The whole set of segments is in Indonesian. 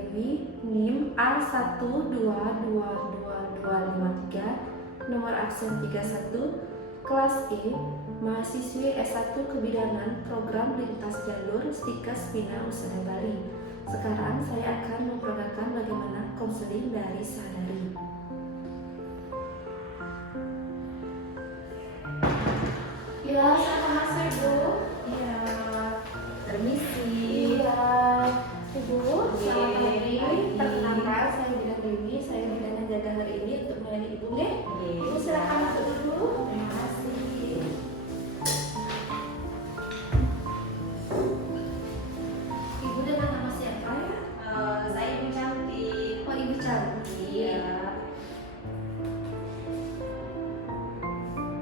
Dewi, NIM A1222253, nomor absen 31, kelas E, mahasiswi S1 Kebidanan Program Lintas Jalur Stikes Bina Usaha Bali. Sekarang saya akan memperkenalkan bagaimana konseling dari Sadari. Ya, selamat masuk Ibu. Iya, permisi. Iya, Ibu. Selamat pagi. Perkenalkan, saya Bidan Dewi. Saya bidannya jaga hari ini untuk melayani Ibu, nggih. Ibu silakan masuk dulu. Terima kasih. Ibu dengan nama siapa ya? Saya Ibu Cantik. Oh, Ibu Cantik. Iya.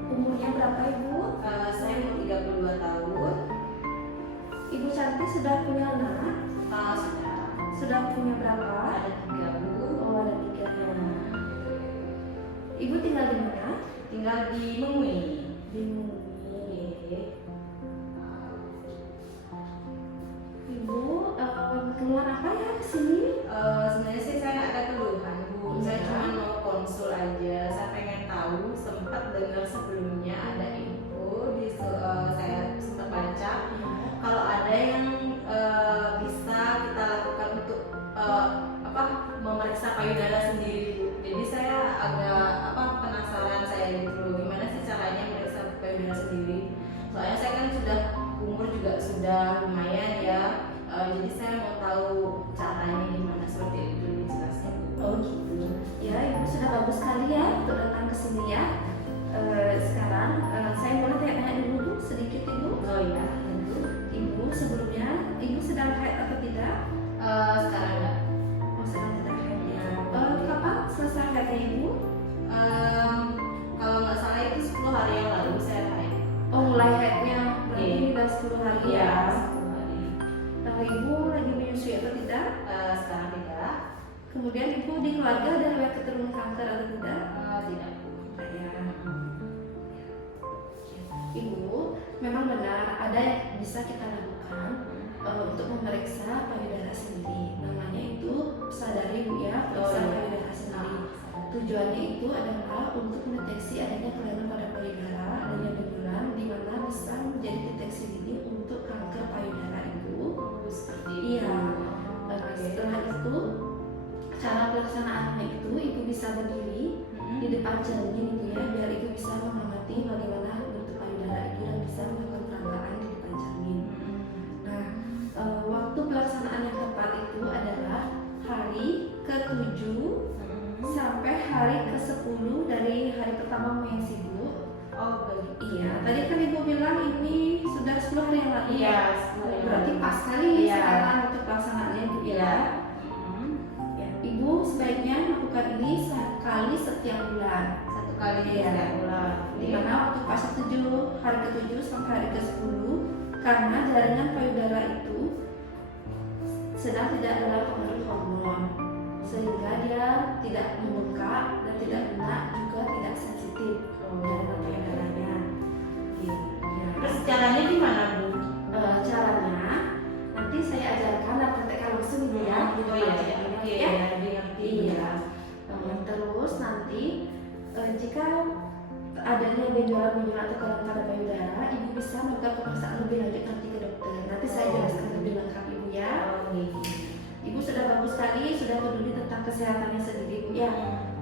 Umurnya berapa Ibu? Saya umur 32 tahun. Ibu Cantik sudah punya anak? Sudah. Sudah punya berapa? Ada 3 Bu. Oh, ada 3 ya. Ibu tinggal di mana? Tinggal di Mengui. Di Mumi. Ibu keluar apa ya ke sini? Sebenarnya sih saya ada keluhan Bu. Saya Iya. cuma mau konsul aja. Saya pengen tahu, sempat dengar sebelumnya ada info saya sempat baca kalau ada yang bisa kita lakukan untuk memeriksa payudara sendiri Bu. Jadi saya agak penasaran saya gitu, gimana sih caranya memeriksa payudara sendiri. Soalnya saya kan sudah umur juga sudah lumayan ya. Jadi saya mau tahu caranya gimana, seperti itu dulu jelasnya Bu. Oh gitu. Ya, Ibu sudah bagus sekali ya untuk datang ke sini ya. Sekarang saya boleh tanya-tanya dulu sedikit Ibu. Oh iya, Ibu sebelumnya Ibu sedang haid atau tidak? sekarang enggak. Oh, sedang tidak haid ya. Kapan selesai haidnya Ibu? Kalau nggak salah itu 10 hari yang lalu saya haid. Oh, mulai haidnya berarti Iya. sudah 10 hari Iya, ya. 10 hari. Ibu lagi menyusui atau tidak? Sekarang tidak. Kemudian Ibu di keluarga ada riwayat keturunan kanker atau tidak? Tidak. Tidak ya. Ibu, memang benar ada yang bisa kita lakukan untuk memeriksa payudara sendiri. Namanya itu Sadari Bu ya, periksa payudara sendiri. Tujuannya itu adalah untuk mendeteksi adanya kelainan pada payudara, adanya benjolan di mana bisa menjadi deteksi dini untuk kanker payudara Ibu. Seperti itu. Iya. Setelah itu cara pelaksanaannya itu Ibu bisa berdiri di depan cermin itu ya, biar Ibu bisa mengamati bagaimana bentuk payudara Ibu dan bisa melakukan perangkaan di depan cermin. Nah, waktu pelaksanaan yang tepat itu adalah hari ke-7 sampai hari ke-10 dari hari pertama mens Ibu. Oh begitu. Iya, tadi kan Ibu bilang ini sudah 10 hari yang lalu. Iya. Berarti pas sekali Iya. sekarang untuk pelaksanaannya Ibu ya. Iya. Ya, Ibu sebaiknya melakukan ini sekali setiap bulan. 1 kali Iya. setiap bulan. Di mana waktu fase 7, hari ke-7 sampai hari ke-10, karena jaringan payudara itu sedang tidak dalam pengaruh hormon, sehingga dia tidak membengkak dan tidak lunak, juga tidak sensitif jaringan payudaranya. Ya. Terus caranya gimana Bu? Caranya nanti saya ajarkan dan praktekkan langsung Ibu ya. Di Oh depan iya. cermin, Oke, ya. ngerti. Iya. Terus nanti jika adanya benjolan-benjolan atau kelainan pada payudara, Ibu bisa melakukan pemeriksaan lebih lanjut nanti ke dokter. Nanti saya jelaskan lebih lengkap Ibu ya. Ibu sudah bagus sekali, sudah peduli tentang kesehatannya sendiri Bu ya.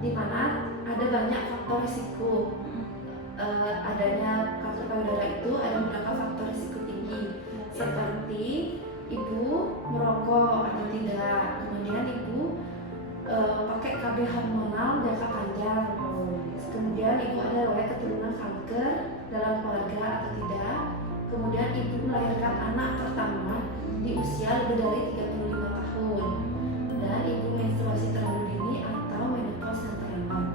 Di mana ada banyak faktor risiko adanya kanker payudara itu, ada beberapa faktor risiko tinggi seperti Ibu merokok atau tidak, kemudian Ibu pakai KB hormonal jangka panjang, kemudian Ibu ada riwayat keturunan kanker dalam keluarga atau tidak, kemudian Ibu melahirkan anak pertama di usia lebih dari 35 tahun, dan Ibu menstruasi terlalu dini atau menopause yang terlambat.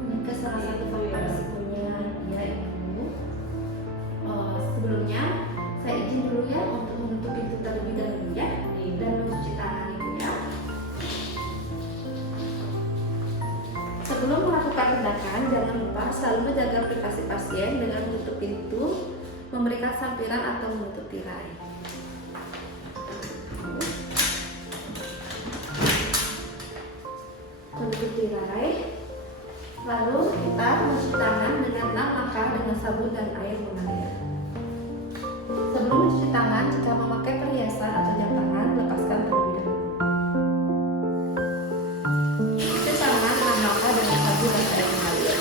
Ini ke salah satu faktor risikonya ya Ibu. Sebelumnya saya izin dulu ya untuk menutup pintu terlebih dahulu ya, dan mencuci tangan Ibu ya. Sebelum melakukan tindakan, jangan lupa selalu menjaga privasi pasien dengan menutup pintu, memberikan sampiran atau menutup tirai. cukup diraih. Lalu kita mencuci tangan dengan 6 langkah dengan sabun dan air mengalir. Sebelum mencuci tangan, jika memakai perhiasan atau jam tangan, lepaskan terlebih dahulu. Cuci tangan 6 langkah dengan sabun dan air mengalir.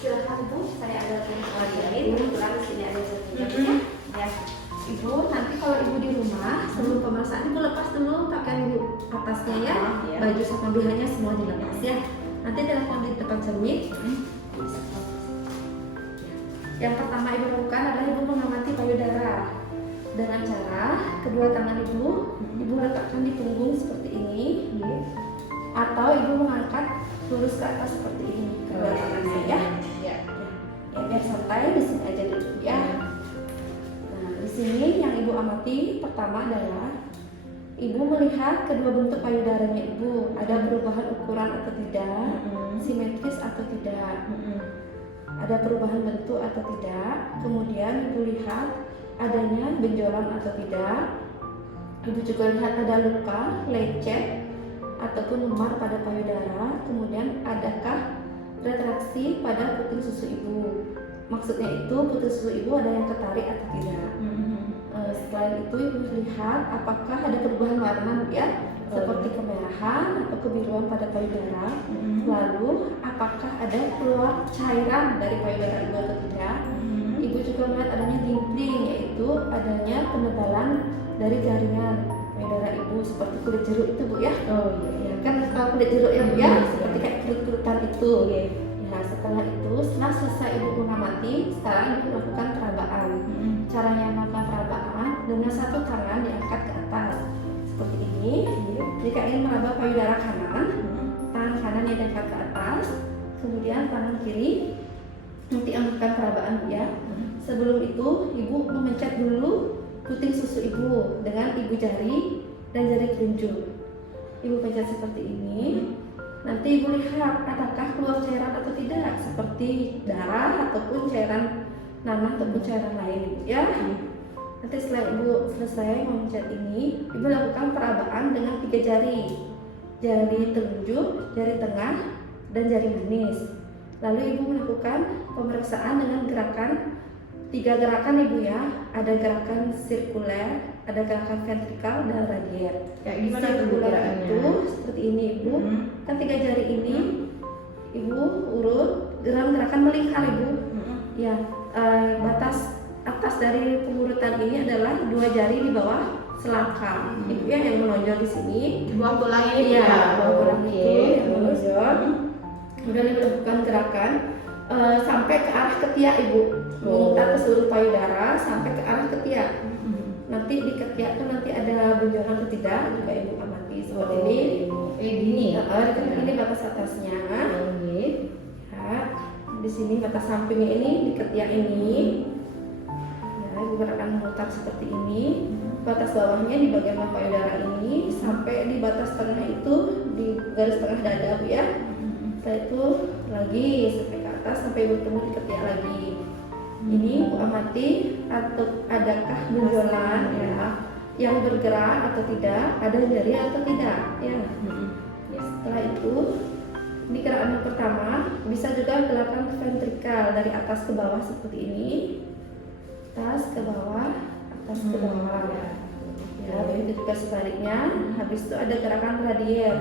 Silakan Bu, saya ada lain. Kebetulan di sini ada sertifikatnya. Ya, Ibu nanti kalau Ibu di rumah sebelum pemasangan Ibu lepas dulu pakaian Ibu atasnya ya, baju sama BH-nya semua dilepas ya. Nanti telepon di depan cermin. Yang pertama Ibu lakukan adalah Ibu mengamati payudara dengan cara kedua tangan Ibu letakkan di punggung seperti ini, atau Ibu mengangkat lurus ke atas seperti ini kedua tangannya ya. Ya biar santai di sini aja dulu ya. Nah di sini yang Ibu amati pertama adalah Ibu melihat kedua bentuk payudaranya Ibu, ada perubahan ukuran atau tidak, simetris atau tidak, ada perubahan bentuk atau tidak. Kemudian Ibu lihat adanya benjolan atau tidak. Ibu juga lihat ada luka, lecet ataupun memar pada payudara. Kemudian adakah retraksi pada puting susu Ibu. Maksudnya itu puting susu Ibu ada yang ketarik atau tidak. Selain itu Ibu lihat apakah ada perubahan warna ya, seperti kemerahan atau kebiruan pada payudara. Lalu apakah ada keluar cairan dari payudara Ibu atau tidak. Ibu juga melihat adanya dimpling, yaitu adanya penebalan dari jaringan payudara Ibu seperti kulit jeruk itu Bu ya. Ya kan kalau kulit jeruk ya Bu ya, seperti kayak kulit-kulitan itu. Nah setelah itu, setelah selesai Ibu mengamati, sekarang Ibu melakukan perabaan. Caranya melakukan perabaan dengan satu tangan diangkat ke atas seperti ini. Jika ingin meraba payudara kanan, tangan kanan yang diangkat ke atas, kemudian tangan kiri nanti melakukan perabaan ya. Sebelum itu Ibu memencet dulu puting susu Ibu dengan ibu jari dan jari telunjuk. Ibu pencet seperti ini. Nanti Ibu lihat apakah keluar cairan atau tidak, seperti darah ataupun cairan nanah ataupun cairan lain ya. Nanti setelah Ibu selesai memencet ini, Ibu lakukan perabaan dengan 3 jari. Jari telunjuk, jari tengah, dan jari manis. Lalu Ibu melakukan pemeriksaan dengan gerakan 3 gerakan Ibu ya. Ada gerakan sirkuler, ada gerakan ventrikal dan radial. Kayak gimana tuh gerakannya? Itu seperti ini Ibu. Kan 3 jari ini Ibu urut dalam gerakan melingkar Ibu. Ya, batas atas dari pengurutan ini adalah 2 jari di bawah selangkang. Ibu ya yang menonjol di sini. Buah tulang ini Iya, bawah tulang itu yang menonjol. Kemudian Ibu lakukan gerakan sampai ke arah ketiak Ibu, memutar ke seluruh payudara sampai ke arah ketiak. Nanti di ketiak itu nanti ada benjolan atau tidak juga Ibu amati seperti ini. Gini. Ini batas atasnya. Ya, di sini batas sampingnya ini di ketiak ini. Ya, Ibu akan memutar seperti ini. Batas bawahnya di bagian bawah payudara ini sampai di batas tengah itu di garis tengah dada Bu ya. Setelah itu lagi sampai ke atas sampai bertemu di ketiak lagi. Ini Ibu amati atau adakah benjolan ya yang bergerak atau tidak, ada jari atau tidak ya. Setelah itu ini gerakan yang pertama, bisa juga gerakan ventrikal dari atas ke bawah seperti ini, atas ke bawah, atas ke bawah ya. Begitu juga sebaliknya. Habis itu ada gerakan radial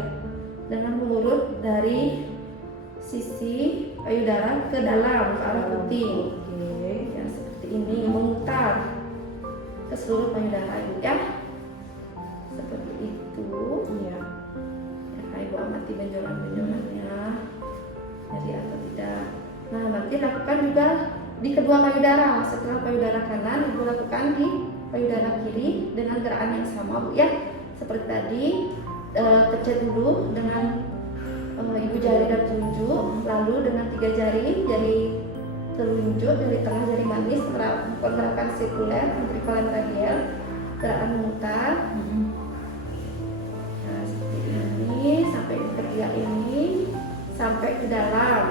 dengan mengurut dari sisi payudara ke dalam ke arah puting. Ya, seperti ini memutar ke seluruh payudara Ibu ya. Seperti itu. Ya, Ibu amati benjolan-benjolannya jadi atau tidak. Nah, nanti lakukan juga di kedua payudara. Setelah payudara kanan, Ibu lakukan di payudara kiri dengan gerakan yang sama Bu ya. Seperti tadi, pencet dulu dengan ibu jari dan telunjuk, lalu dengan 3 jari, jari telunjuk, jari tengah, jari manis, gerakan sirkuler, ventrikular radial, gerakan memutar. Nah, seperti ini sampai ketiga ini sampai ke dalam,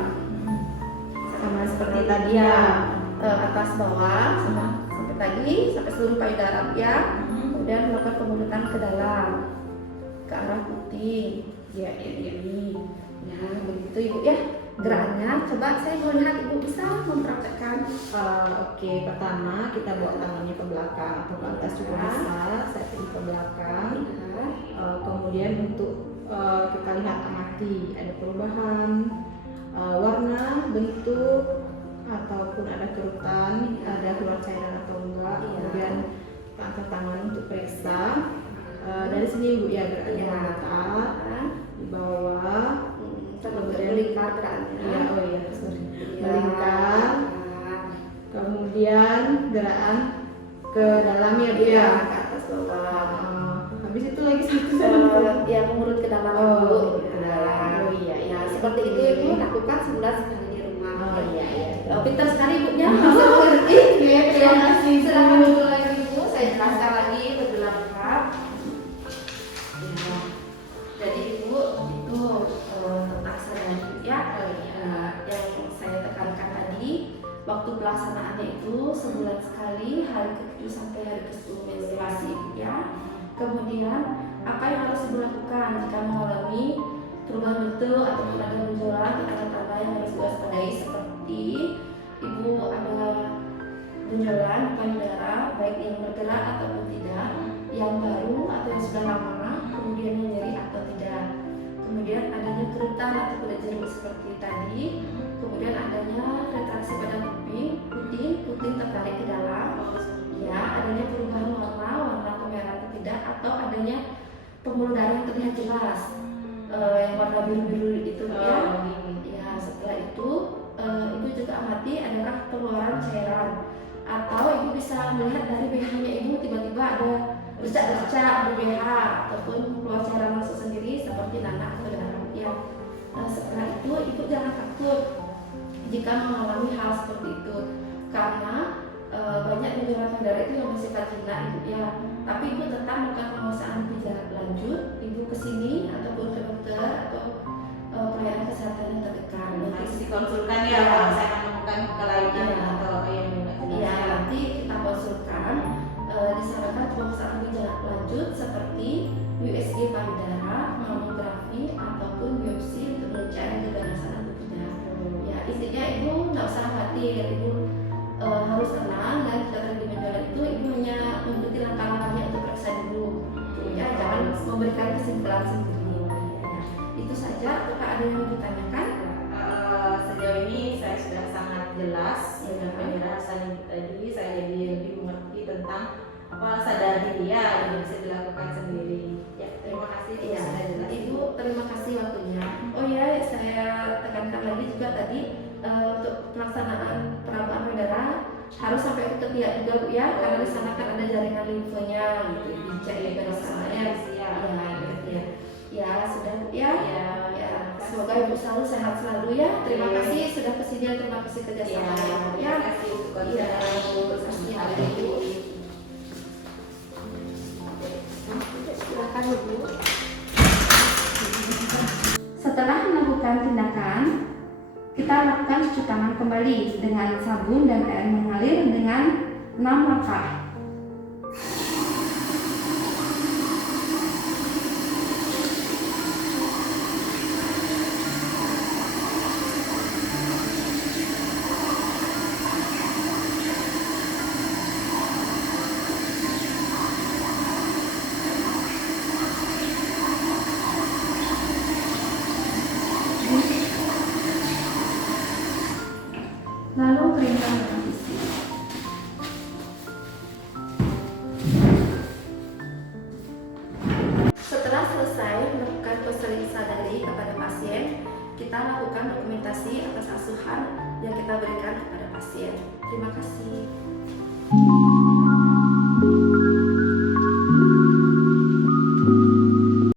sama seperti tadi ya, atas bawah sampai tadi sampai seluruh payudara ya. Kemudian melakukan pengurutan ke dalam, ke arah putih. Ya, ini. Ya, begitu Ibu ya. Gerakannya, coba saya mau lihat Ibu bisa mempraktekkan. Oke, pertama kita bawa tangannya ke belakang atau ke atas juga bisa. Saya pilih ke belakang. Kemudian untuk kita lihat amati ada perubahan warna, bentuk, ataupun ada kerutan, ada keluar cairan atau enggak. Kemudian kita angkat tangan untuk periksa. Dari sini Bu ya, gerakannya memutar di bawah. Kemudian melingkar gerakannya. Ya, melingkar. Kemudian gerakan ke dalam ya Bu ya, ke atas bawah. Habis itu lagi satu Ya, mengurut ke dalam Bu. ke dalam. Ya, seperti itu Ibu lakukan sebulan sekali di rumah. Pintar sekali Ibunya, bisa mengerti. Terima kasih. Silakan dulu lagi Ibu, saya jelaskan lagi lebih lengkap. Ya. Jadi Ibu itu tentang sadari ya, yang saya tekankan tadi, waktu pelaksanaannya itu sebulan sekali, hari ke-7 sampai hari ke-10 menstruasi ya. Kemudian apa yang harus Ibu lakukan jika mengalami perubahan bentuk ataupun ada benjolan, tanda-tanda yang harus diwaspadai seperti Ibu ada benjolan payudara baik yang bergerak ataupun tidak, yang baru atau yang sudah lama, kemudian yang nyeri atau tidak, kemudian adanya kerutan atau kulit jeruk seperti tadi, kemudian adanya retraksi pada puting tertarik ke dalam, ya, adanya perubahan warna kemerahan atau tidak, atau adanya pembuluh darah yang terlihat jelas, yang warna biru-biru itu ya. Setelah itu Ibu juga amati adakah keluaran cairan, atau Ibu bisa melihat dari BH-nya Ibu tiba-tiba ada bercak-bercak di BH ataupun keluar cairan langsung sendiri seperti nanah atau darah ya. Setelah itu Ibu jangan takut jika mengalami hal seperti itu, karena banyak benjolan darah itu yang bersifat jinak Ibu ya. Tapi Ibu tetap melakukan pemeriksaan lebih lanjut, Ibu kesini ataupun ke dokter atau pelayanan kesehatan yang terdekat. Harus dikonsulkan ya kalau saya menemukan kelainan atau yang iya, nanti kita konsulkan. Disarankan pemeriksaan lebih lanjut seperti USG payudara, mamografi ataupun biopsi untuk mencari keganasan atau tidak. Ya, intinya Ibu nggak usah khawatir, Ibu harus tenang, dan jika terjadi benjolan itu Ibu hanya mengikuti langkah-langkahnya untuk periksa dulu. Ya, jangan memberikan kesimpulan sendiri. Ya, itu saja. Apakah ada yang mau ditanyakan? Sejauh ini saya sudah sangat jelas dengan penjelasan tadi. Saya jadi lebih mengerti tentang sadari ya yang bisa dilakukan sendiri. Ya, terima kasih. Ya, Ibu terima kasih waktunya. Oh ya, saya tekankan lagi juga tadi untuk pelaksanaan peragaan payudara harus sampai ke ketiak juga Bu ya, karena di sana kan ada jaringan limfonya gitu, dicek juga di sana ya. Ya, sudah Bu ya. Semoga Ibu selalu sehat selalu ya. Terima kasih sudah kesini, terima kasih kerjasamanya ya. Terima kasih untuk Terima kasih Ibu. Silakan Ibu. Setelah melakukan tindakan, kita lakukan cuci tangan kembali dengan sabun dan air mengalir dengan 6 langkah. Lalu keringkan dengan tisu. Setelah selesai melakukan konseling sadari kepada pasien, kita lakukan dokumentasi atas asuhan yang kita berikan kepada pasien. Terima kasih.